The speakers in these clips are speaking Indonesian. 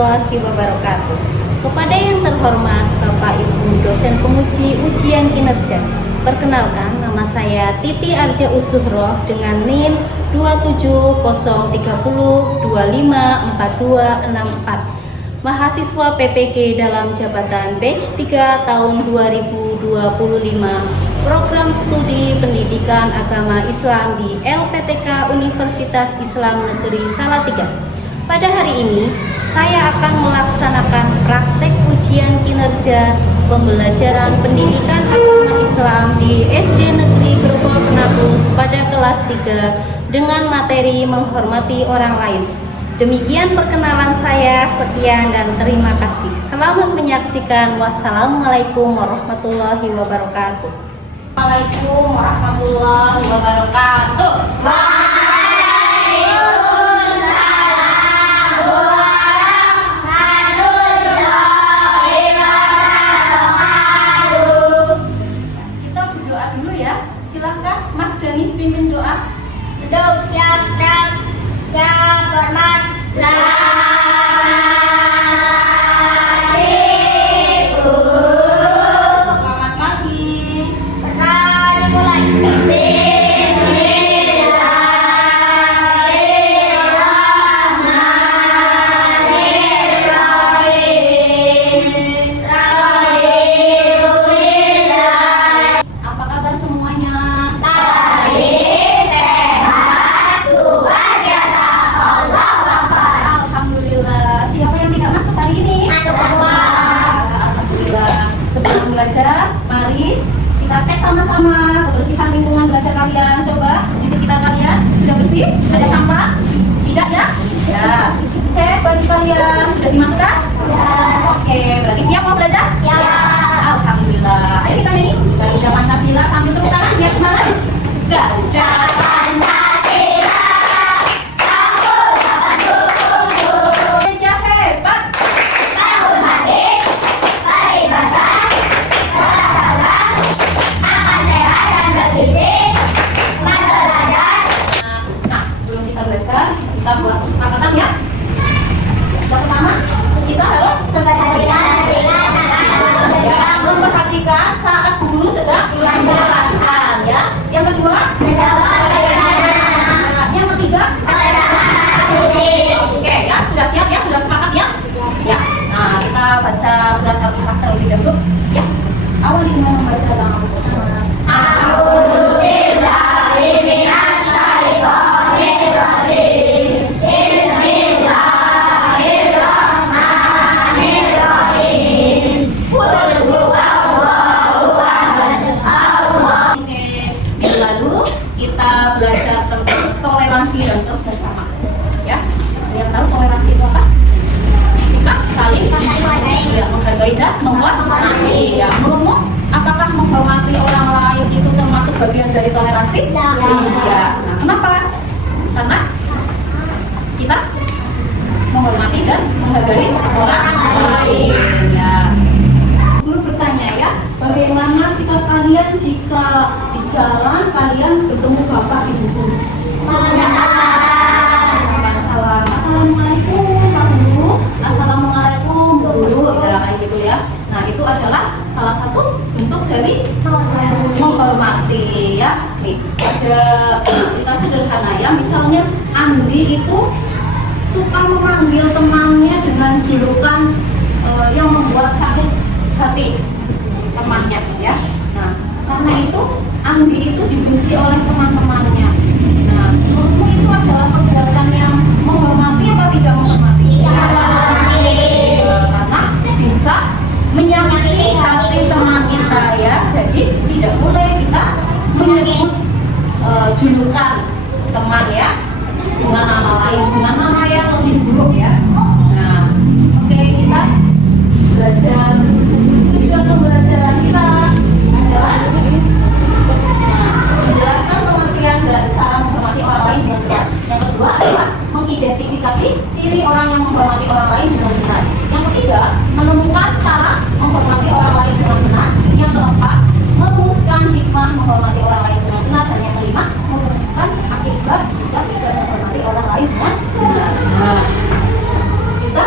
warahmatullahi wabarakatuh. Kepada yang terhormat Bapak Ibu dosen penguji ujian kinerja, perkenalkan nama saya Titi Arja Usuhroh dengan NIM 27030254264, mahasiswa PPG dalam jabatan batch 3 tahun 2025, program studi pendidikan agama Islam di LPTK Universitas Islam Negeri Salatiga. Pada hari ini, saya akan melaksanakan praktek ujian kinerja pembelajaran pendidikan agama Islam di SD Negeri Grogol Penabus pada kelas 3 dengan materi menghormati orang lain. Demikian perkenalan saya, sekian dan terima kasih. Selamat menyaksikan. Wassalamualaikum warahmatullahi wabarakatuh. Assalamualaikum warahmatullahi wabarakatuh. Silahkan Mas Danis pimpin doa. Untuk siap hormat. Selamat pagi. Pertanyaan mulai. Apa kabar semuanya? Alhamdulillah. Siapa yang tidak masuk hari ini? Masuk semua. Alhamdulillah. Sebelum belajar, mari kita cek sama-sama kebersihan lingkungan belajar kalian. Coba di sekitar kalian sudah bersih? Ada sampah? Tidak ya? Ya. Cek baju kalian sudah dimasukkan? Ya. Oke, berarti siap mau belajar? Ya. Alhamdulillah. Ayo kita nyanyi Garuda Pancasila sambil tepuk tangan biar semangat. Garuda Indonesia hebat. Nah, sebelum kita belajar, kita buat kesepakatan ya. Yang pertama, kita harus memperhatikan saat guru sedang menjelaskan ya. Yang kedua, yang ketiga, oke ya, sudah siap ya, sudah sepakat ya. Ya, nah kita baca surat Al-Ikhlas terlebih dahulu ya. Awal dengan membaca dalam bersama. Lalu kita belajar tentang toleransi dan kerjasama ya. Yang tahu toleransi itu apa? Sikap saling ya, menghargai dan menghormati ya. Menurutmu apakah menghormati orang lain itu termasuk bagian dari toleransi? Ya. Iya. Nah, kenapa? Karena kita menghormati dan menghargai orang lain ya. Guru bertanya ya, bagaimana sikap kalian jika di jalan kalian bertemu bapak ibu guru? Salam. Assalamualaikum Pak Guru. Assalamualaikum Bu Guru. Ya kayak gitu ya. Nah itu adalah salah satu bentuk dari menghormati ya. Nih ada cerita sederhana ya. Misalnya Andri itu suka memanggil temannya dengan julukan yang membuat sakit hati temannya ya. Nah karena itu Andri itu dibenci oleh teman-temannya. Nah menurutmu itu adalah perbuatan yang menghormati atau tidak menghormati? Karena bisa menyakiti hati teman kita ya. Jadi tidak boleh kita menyebut julukan teman ya dengan nama lain, dengan nama yang lebih buruk ya. Nah oke, kita belajar. Tujuan pembelajaran kita adalah menjelaskan pengertian dan cara menghormati orang lain dengan benar. Yang kedua adalah mengidentifikasi ciri orang yang menghormati orang lain dengan benar. Yang ketiga, menemukan cara menghormati orang lain dengan benar. Yang keempat, merumuskan hikmah menghormati orang lain dengan benar. Dan yang kelima, merumuskan akibat jika tidak menghormati orang lain dengan benar. Nah, kita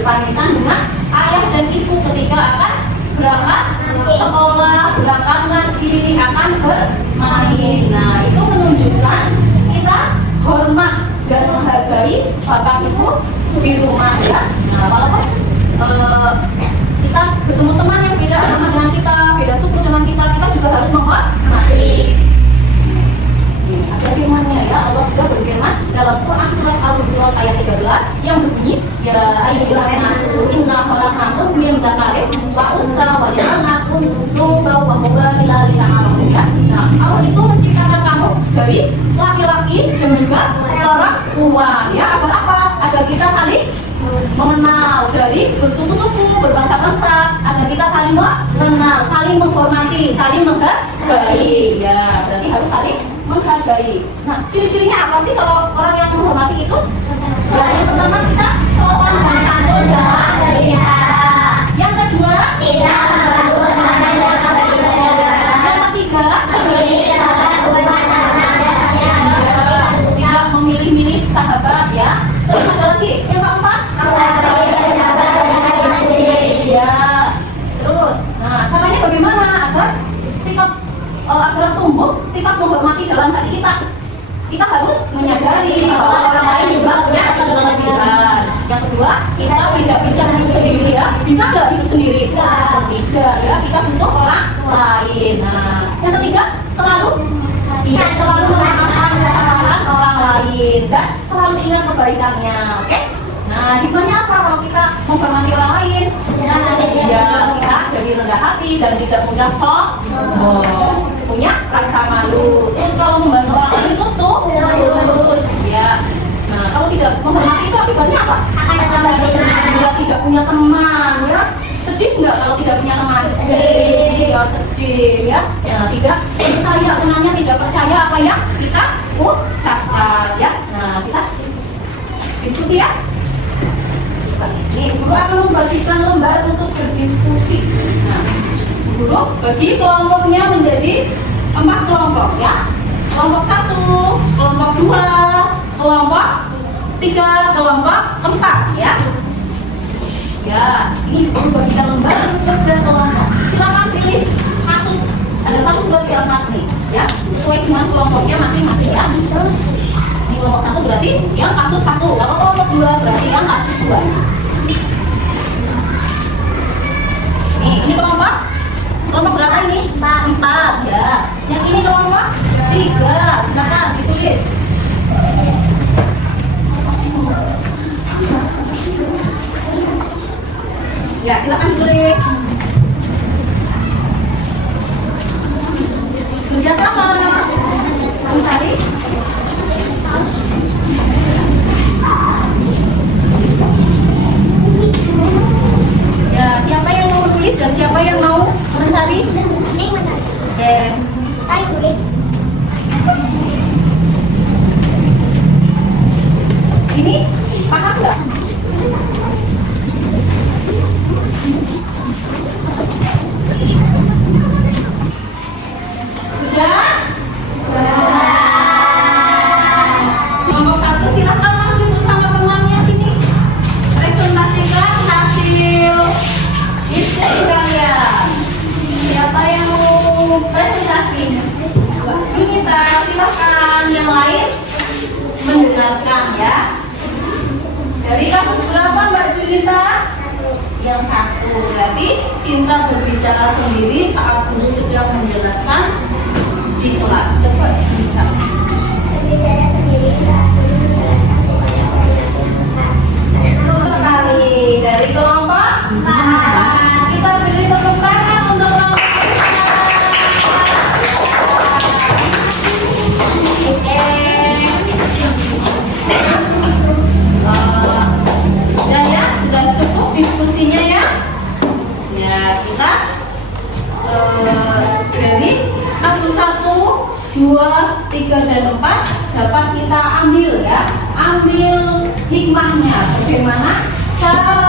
berpamitan dengan ayah dan ibu ketika akan berangkat sekolah, berangkat ngaji, akan bermain. Nah, itu menunjukkan kita hormat dan menghargai bapak ibu di rumah ya. Nah, walaupun kita bertemu teman yang beda agama dengan kita, beda suku dengan kita, kita juga harus menghormati. Ada firman-Nya ya, Allah juga berfirman dalam Quran surat Al-Hujurat ayat 13 yang berbunyi, ya ayyuhan nasu inna khalaqnakum min dzakarin wa unsa wa ja'alnakum syu'uban wa qabaila lita'arafu ya. Nah, Allah itu menciptakan kamu dari laki-laki dan juga perempuan ya, agar apa? Agar kita saling mengenal, dari bersuku-suku, berbangsa-bangsa, agar kita saling mengenal, saling menghormati, saling menghargai ya, berarti harus saling menghargai. Nah, ciri-cirinya apa sih kalau orang yang menghormati itu? Ya, yang pertama kita sopan dan santun dalam berbicara. Yang kedua, Tidak mengganggu teman dan kebenaran. yang ketiga, tidak memilih-milih sahabat ya. Terus ada lagi yang keempat, ya. Terus, nah caranya bagaimana agar sikap agar tumbuh sifat menghormati dalam hati kita? Kita harus menyadari bahwa orang lain juga punya kelebihan. Yang kedua, kita tidak bisa hidup sendiri ya. Bisa nggak hidup sendiri? Tidak ya. Kita butuh orang lain. Nah, yang ketiga, selalu memaafkan kesalahan orang lain dan selalu ingat kebaikannya. Oke? Nah, hikmahnya apa kalau kita menghormati orang lain? Ya, kita jadi rendah hati dan tidak mudah sombong, punya rasa malu. Terus kalau membantu orang lain itu tulus ya. Nah, kalau tidak menghormati itu akibatnya apa? Ya, tidak punya teman ya. Sedih nggak kalau tidak punya teman? Ya sedih ya. Nah, tidak percaya, temannya tidak percaya apa yang kita ucapkan ya. Nah, kita diskusi ya. Nih, guru akan membagikan lembar untuk berdiskusi. Nah, guru bagi kelompoknya menjadi 4 kelompok ya. Kelompok 1, kelompok 2, kelompok 3, kelompok 4 ya. Ya, ini guru bagikan lembar untuk kerja kelompok. Silakan pilih kasus. Ada 1, 2, 3, 4 nih ya. Sesuai dengan kelompoknya masing-masing ya. Ini kelompok 1 berarti yang kasus 1, kalau kelompok 2 berarti yang kasus 2. Ini kelompok berapa ini? 4 ya. Yang ini kelompok 3. Silakan ditulis. Ya, silakan ditulis. Kerjasama. Kamu cari. Ya, siapa yang mau menulis dan siapa yang mau mencari? Oke. Ini paham nggak? Sudah? Kelompok 1 silakan maju bersama temannya sini. Presentasikan hasil diskusi kalian. Siapa yang mau presentasi? Mbak Junita, silakan. Yang lain mendengarkan ya. Dari kasus berapa Mbak Junita? Yang 1. Berarti Sinta berbicara sendiri saat guru sedang menjelaskan di kelas. Coba bicara. Berbicara sendiri saat guru menjelaskan kepada Sekali dari kelompok 4. Kita beri tepuk tangan untuk kelompok 4. Oke. Sudah ya, sudah cukup diskusinya ya. Ya, kita dari kasus 1, 2, 3, dan 4 dapat kita ambil ya. Ambil hikmahnya. Bagaimana cara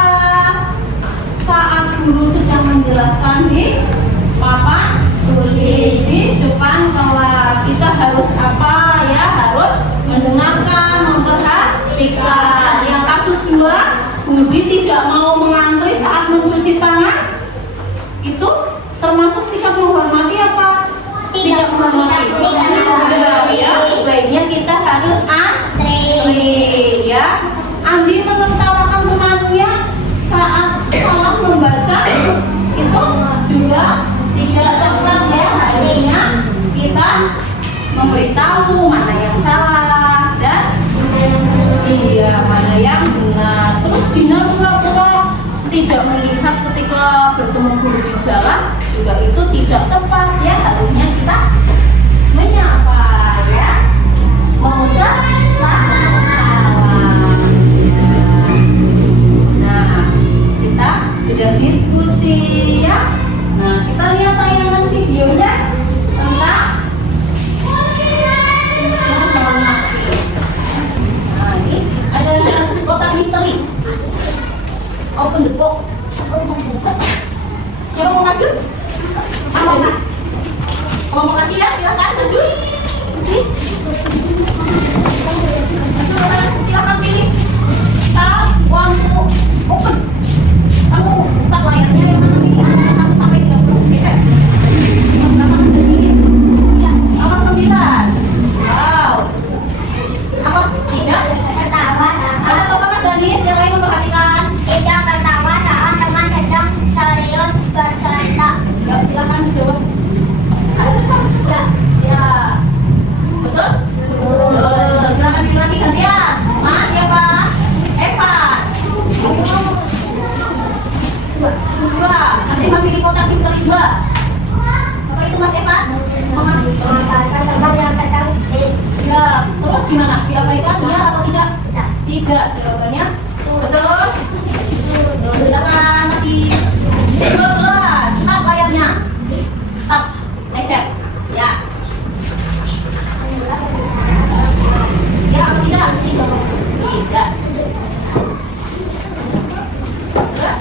saat guru sedang menjelaskan di papan tulis di depan kelas, kita harus apa ya? Harus mendengarkan, memperhatikan. Yang kasus 2, Judi tidak mau mengantri saat mencuci tangan, itu termasuk sikap menghormati apa? Tidak menghormati. Ya, sebaiknya kita harus antri ya. Andi menertawakan temannya saat salah membaca, itu juga tidak tepat ya. Artinya kita memberitahu mana yang salah dan mana yang benar. Terus Dina pura-pura tidak melihat ketika bertemu guru di jalan, juga itu tidak tepat ya. Harusnya kita menyapa ya, mengucap salam. Nah, kita sudah diskusi ya. Nah, kita lihat tayangan videonya tentang ada kotak misteri. Open the box. Siapa mau maju? Mau maju ya? Silakan maju. Silakan pilih. Start, one, two, open. Kamu buka layarnya yang mana pilih? Ada 1 sampai 30. Geser. Nomor 9. Wow. Apa? Tidak? Ada tokoh Mas Danis yang lain memperhatikan. Tidak tertawa saat teman sedang serius bercerita. Ya, silakan dijawab. Ada tokoh? Ya. Betul? Silakan lagi gantian. Mas siapa? Eva. 2. Mas Eva pilih kotak misteri 2. Apa itu Mas Eva? Mengantarkan teman yang sedang Ya. Terus gimana? Diabaikan ya atau tidak? Tidak. Jawabannya betul. Silakan lagi. 12. Stop layarnya. Stop. Accept. Ya. Ya atau tidak? Tidak. Terus?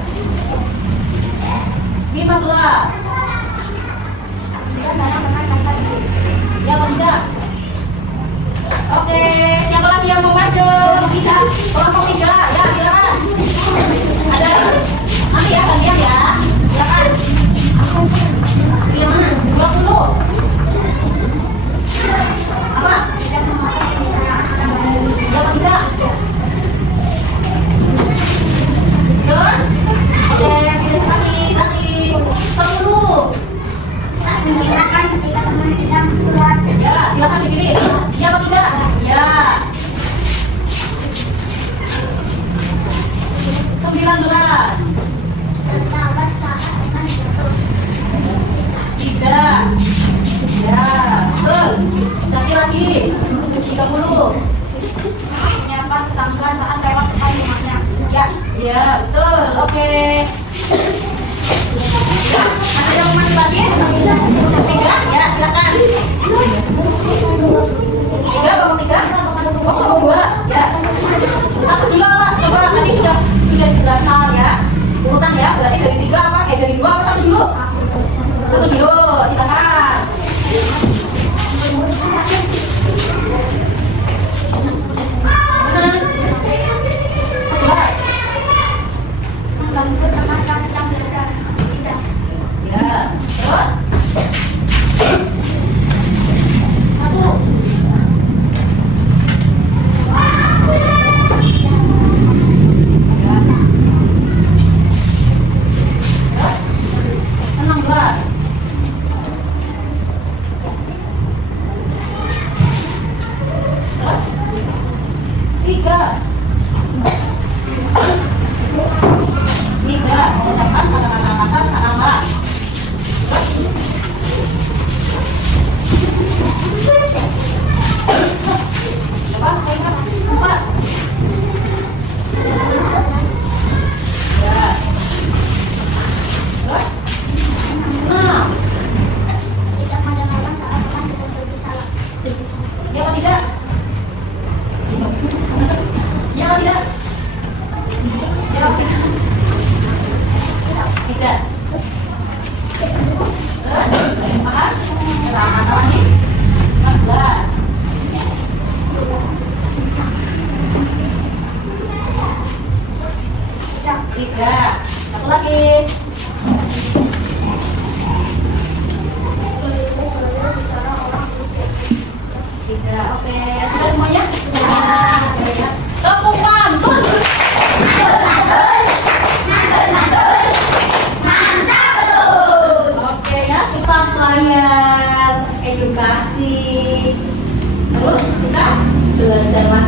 15. Ya atau tidak? Oke, siapa lagi yang mau maju? Tidak. Kelompok 3. Ya, silakan. Ada. Nanti ya gantian ya. Silakan. Gimana? 20. Apa? Ya atau tidak? Betul? Oke, pilih lagi. 10. menceritakan ketika teman sedang curhat. Ya, silakan dipilih. Ya atau tidak? Ya. 19. Tertawa saat teman jatuh. Tidak. Ya, betul. Satu lagi. 30. Menyapa tetangga saat lewat depan rumahnya. Ya. Ya, betul. Oke. Ada yang mau maju lagi? 3? Ya, silakan. 3, bapak 3? Oh, bapak 2? Ya. 1 dulu, Pak. Coba tadi sudah dijelaskan ya. Urutan ya, berarti dari 3 apa? Dari 2 apa 1 dulu? 1 dulu, silakan. Mengganggu teman yang sedang belajar. Tidak. Ya, terus? 1.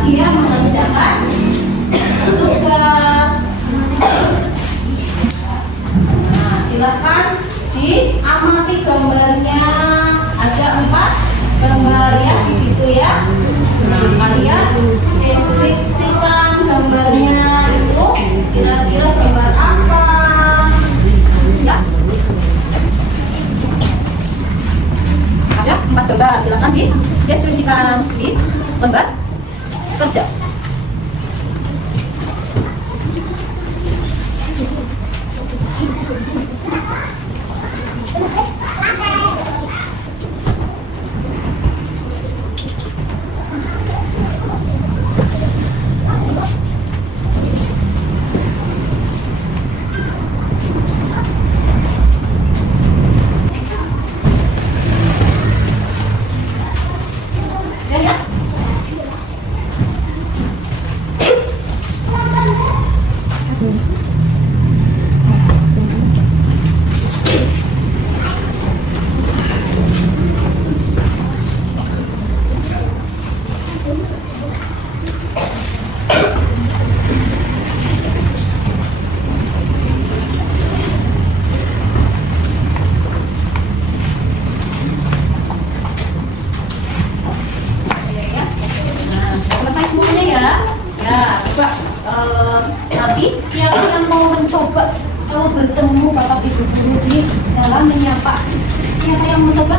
lagi ya mengerjakan tugas. Nah, silakan diamati gambarnya. Ada 4 gambar ya di situ ya. Nah, kalian deskripsikan gambarnya itu kira-kira gambar apa? Ya. Ada 4 gambar. Silakan dideskripsikan di lembar kerja. Nanti siapa yang mau mencoba kalau bertemu bapak ibu guru di jalan menyapa? Siapa yang mencoba?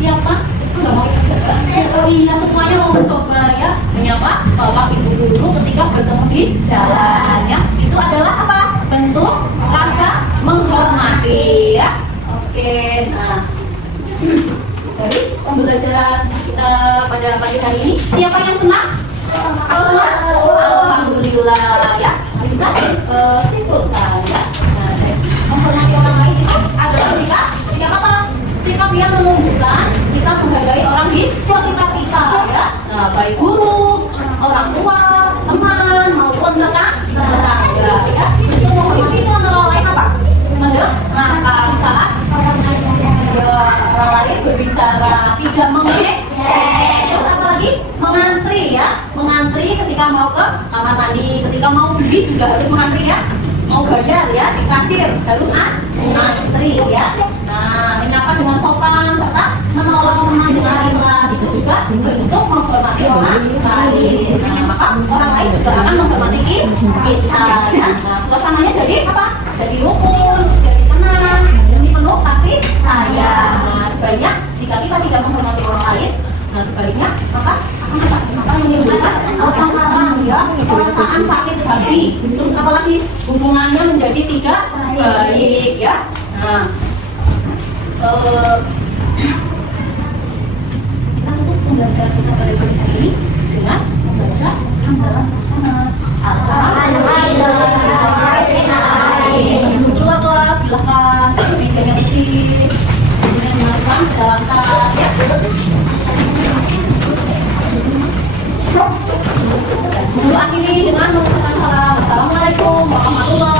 Siapa? Enggak mau coba? Iya, semuanya mau mencoba ya menyapa bapak ibu guru ketika bertemu di jalan ya. Itu adalah apa? Bentuk rasa menghormati ya. Oke, nah dari pembelajaran kita pada pagi hari ini, siapa yang senang? Alhamdulillah ya. Kita simpulkan ya. Nah, menghormati orang lain itu adalah sikap apa? Sikap yang menunjukkan kita menghargai orang di sekitar kita ya. Nah, baik guru, orang tua, teman maupun tetangga ya. Itu menghormati itu antara lain apa? Mendengarkan saat orang lain berbicara, tidak mengejek. Terus apa lagi? Mengantri ya, mengantri ketika mau ke kamar mandi, ketika mau beli juga harus mengantri ya, mau bayar ya di kasir harus antri ya. Nah, menyapa dengan sopan serta menolong teman dengan ikhlas itu juga bentuk menghormati orang lain. Nah, maka orang lain juga akan menghormati kita ya. Nah, suasananya jadi apa? Jadi rukun, jadi tenang, jadi penuh kasih sayang. Nah, sebaiknya jika kita tidak menghormati orang lain, nah sebaliknya maka akan menimbulkan orang-orang ya, perasaan sakit hati, terus apalagi hubungannya menjadi tidak baik ya. Nah, kita tutup pembelajaran kita pada hari ini dengan membaca hamdalah bersama. Keluar kelas, silakan mejanya kecil, kemudian dimasukkan ke dalam tas ya. Dulu akhiri dengan mengucapkan salam. Assalamualaikum warahmatullahi